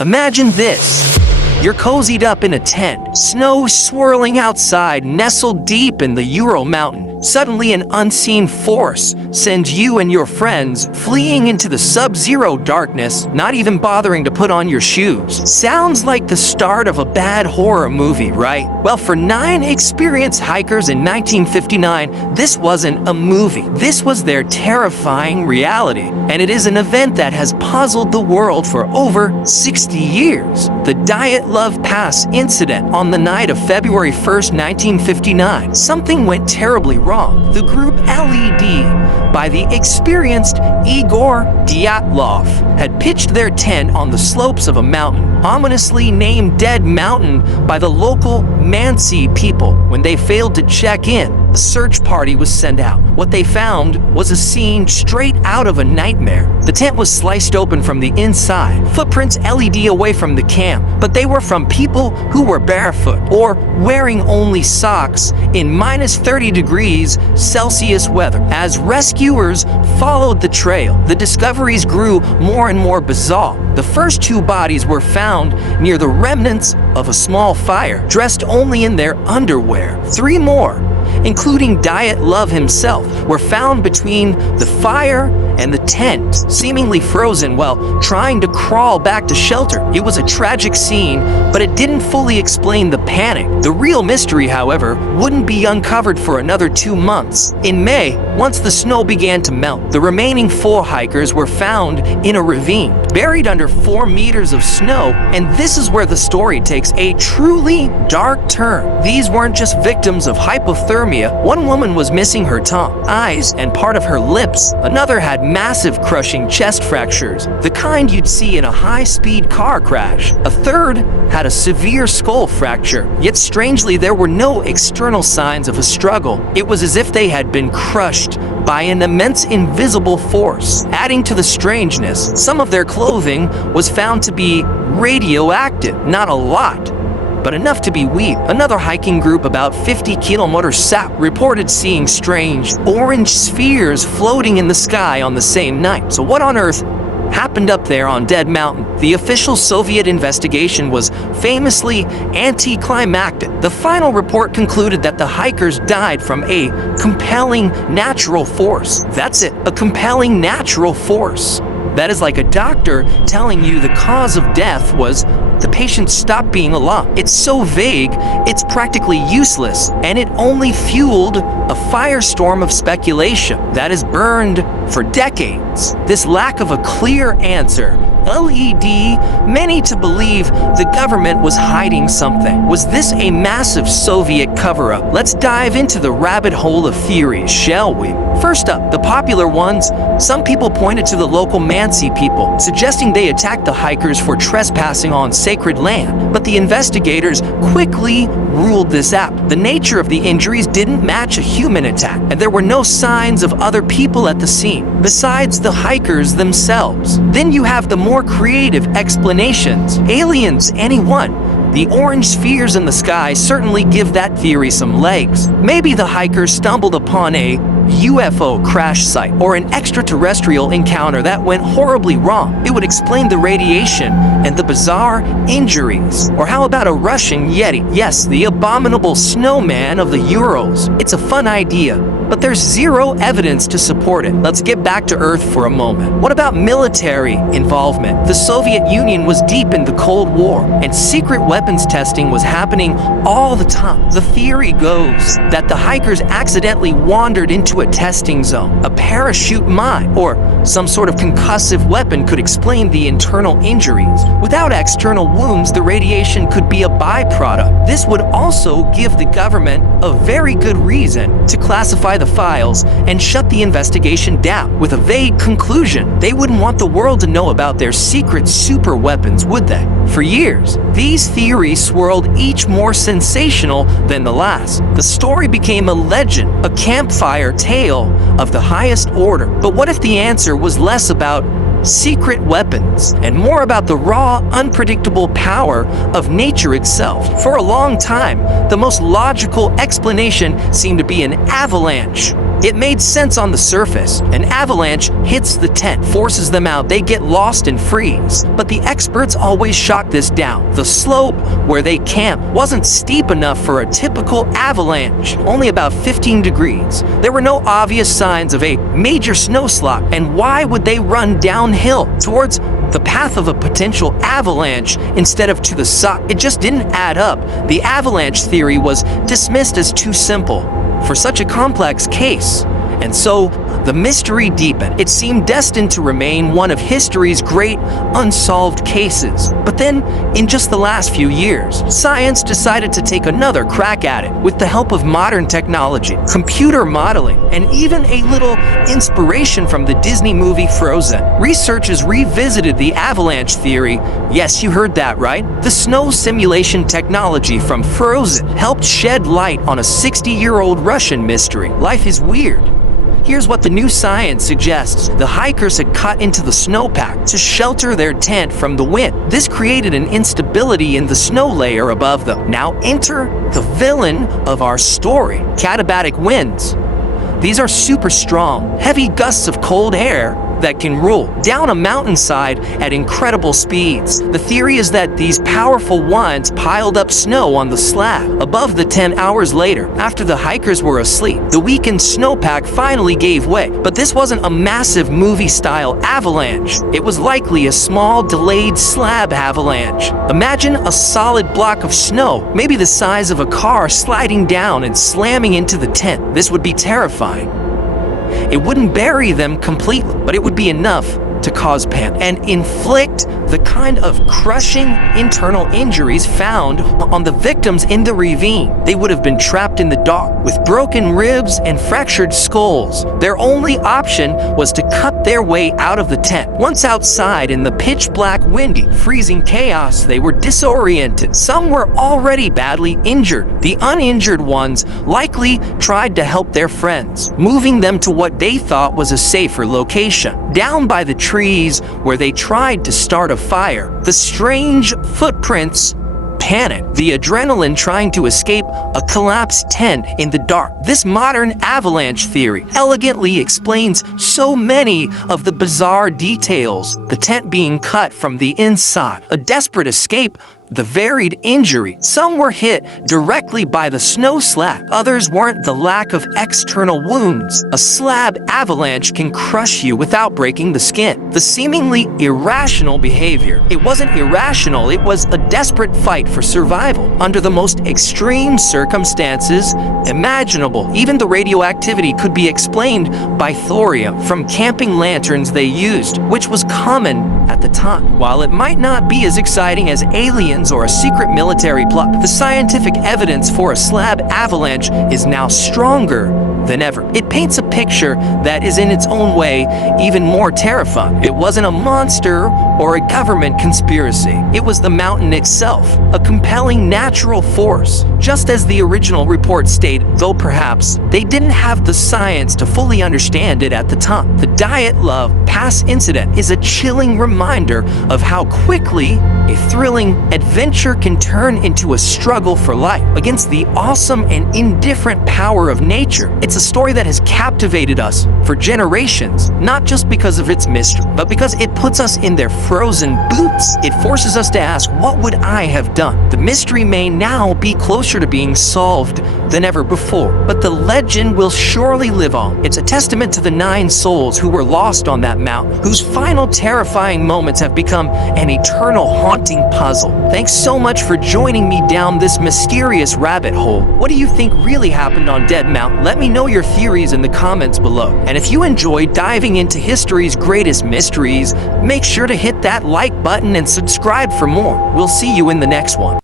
Imagine this. You're cozied up in a tent, snow swirling outside, nestled deep in the Ural Mountains. Suddenly, an unseen force sends you and your friends fleeing into the sub-zero darkness, not even bothering to put on your shoes. Sounds like the start of a bad horror movie, right? Well, for 9 experienced hikers in 1959, this wasn't a movie. This was their terrifying reality, and it is an event that has puzzled the world for over 60 years. The Dyatlov Pass incident on the night of February 1st, 1959. Something went terribly wrong. The group LED, by the experienced Igor Dyatlov, had pitched their tent on the slopes of a mountain, ominously named Dead Mountain by the local Mansi people. When they failed to check in, a search party was sent out. What they found was a scene straight out of a nightmare. The tent was sliced open from the inside, footprints LED away from the camp, but they were from people who were barefoot or wearing only socks in minus 30 degrees Celsius weather. As rescuers followed the trail, the discoveries grew more and more bizarre. The first 2 bodies were found near the remnants of a small fire, dressed only in their underwear. 3 more, including Dyatlov himself, were found between the fire and the tent, seemingly frozen while trying to crawl back to shelter. It was a tragic scene, but it didn't fully explain the panic. The real mystery, however, wouldn't be uncovered for another 2 months. In May, once the snow began to melt, the remaining 4 hikers were found in a ravine, buried under 4 meters of snow, and this is where the story takes a truly dark turn. These weren't just victims of hypothermia. One woman was missing her tongue, eyes, and part of her lips. Another had massive crushing chest fractures, the kind you'd see in a high-speed car crash. A third had a severe skull fracture, yet strangely there were no external signs of a struggle. It was as if they had been crushed by an immense invisible force. Adding to the strangeness, some of their clothing was found to be radioactive. Not a lot, but enough to be weak. Another hiking group about 50 kilometers south reported seeing strange orange spheres floating in the sky on the same night. So what on earth happened up there on Dead Mountain? The official Soviet investigation was famously anticlimactic. The final report concluded that the hikers died from a compelling natural force. That's it, a compelling natural force. That is like a doctor telling you the cause of death was the patient stopped being alive. It's so vague, it's practically useless, and it only fueled a firestorm of speculation that has burned for decades. This lack of a clear answer led many to believe the government was hiding something. Was this a massive Soviet cover-up? Let's dive into the rabbit hole of theories, shall we? First up, the popular ones. Some people pointed to the local Mansi people, suggesting they attacked the hikers for trespassing on sacred land. But the investigators quickly ruled this out. The nature of the injuries didn't match a human attack, and there were no signs of other people at the scene, besides the hikers themselves. Then you have the more creative explanations. Aliens, anyone. The orange spheres in the sky certainly give that theory some legs. Maybe the hikers stumbled upon a UFO crash site or an extraterrestrial encounter that went horribly wrong. It would explain the radiation and the bizarre injuries. Or how about a Russian Yeti? Yes, the abominable snowman of the Urals. It's a fun idea, but there's zero evidence to support it. Let's get back to Earth for a moment. What about military involvement? The Soviet Union was deep in the Cold War, and secret weapons testing was happening all the time. The theory goes that the hikers accidentally wandered into a testing zone. A parachute mine or some sort of concussive weapon could explain the internal injuries. Without external wounds, the radiation could be a byproduct. This would also give the government a very good reason to classify the files and shut the investigation down with a vague conclusion. They wouldn't want the world to know about their secret super weapons, would they? For years, these theories swirled, each more sensational than the last. The story became a legend, a campfire tale of the highest order. But what if the answer was less about secret weapons and more about the raw, unpredictable power of nature itself? For a long time, the most logical explanation seemed to be an avalanche. It made sense on the surface. An avalanche hits the tent, forces them out, they get lost and freeze. But the experts always shot this down. The slope where they camped wasn't steep enough for a typical avalanche, only about 15 degrees. There were no obvious signs of a major snowslide, and why would they run downhill towards the path of a potential avalanche instead of to the side? It just didn't add up. The avalanche theory was dismissed as too simple for such a complex case. And so, the mystery deepened. It seemed destined to remain one of history's great unsolved cases. But then, in just the last few years, science decided to take another crack at it with the help of modern technology, computer modeling, and even a little inspiration from the Disney movie Frozen. Researchers revisited the avalanche theory. Yes, you heard that right. The snow simulation technology from Frozen helped shed light on a 60-year-old Russian mystery. Life is weird. Here's what the new science suggests. The hikers had cut into the snowpack to shelter their tent from the wind. This created an instability in the snow layer above them. Now enter the villain of our story, katabatic winds. These are super strong, heavy gusts of cold air that can roll down a mountainside at incredible speeds. The theory is that these powerful winds piled up snow on the slab above the 10 hours later. After the hikers were asleep, the weakened snowpack finally gave way. But this wasn't a massive movie-style avalanche. It was likely a small, delayed slab avalanche. Imagine a solid block of snow, maybe the size of a car, sliding down and slamming into the tent. This would be terrifying. It wouldn't bury them completely, but it would be enough to cause panic and inflict the kind of crushing internal injuries found on the victims in the ravine. They would have been trapped in the dark with broken ribs and fractured skulls. Their only option was to cut their way out of the tent. Once outside in the pitch black, windy, freezing chaos, they were disoriented. Some were already badly injured. The uninjured ones likely tried to help their friends, moving them to what they thought was a safer location. Down by the trees where they tried to start a fire, the strange footprints panicked, the adrenaline trying to escape a collapsed tent in the dark. This modern avalanche theory elegantly explains so many of the bizarre details: the tent being cut from the inside, a desperate escape, the varied injury. Some were hit directly by the snow slab, others weren't. The lack of external wounds. A slab avalanche can crush you without breaking the skin. The seemingly irrational behavior. It wasn't irrational, it was a desperate fight for survival under the most extreme circumstances imaginable. Even the radioactivity could be explained by thorium from camping lanterns they used, which was common at the time. While it might not be as exciting as aliens or a secret military plot, the scientific evidence for a slab avalanche is now stronger than ever. It paints a picture that is in its own way even more terrifying. It wasn't a monster or a government conspiracy. It was the mountain itself, a compelling natural force, just as the original report stated, though perhaps they didn't have the science to fully understand it at the time. The Dyatlov Pass incident is a chilling reminder of how quickly a thrilling adventure can turn into a struggle for life against the awesome and indifferent power of nature. It's a story that has captivated us for generations, not just because of its mystery, but because it puts us in their frozen boots. It forces us to ask, what would I have done? The mystery may now be closer to being solved than ever before, but the legend will surely live on. It's a testament to the 9 souls who were lost on that mountain, whose final terrifying moments have become an eternal haunting puzzle. Thanks so much for joining me down this mysterious rabbit hole. What do you think really happened on Dead Mountain? Let me know your theories in the comments below. And if you enjoyed diving into history's greatest mysteries, make sure to hit that like button and subscribe for more. We'll see you in the next one.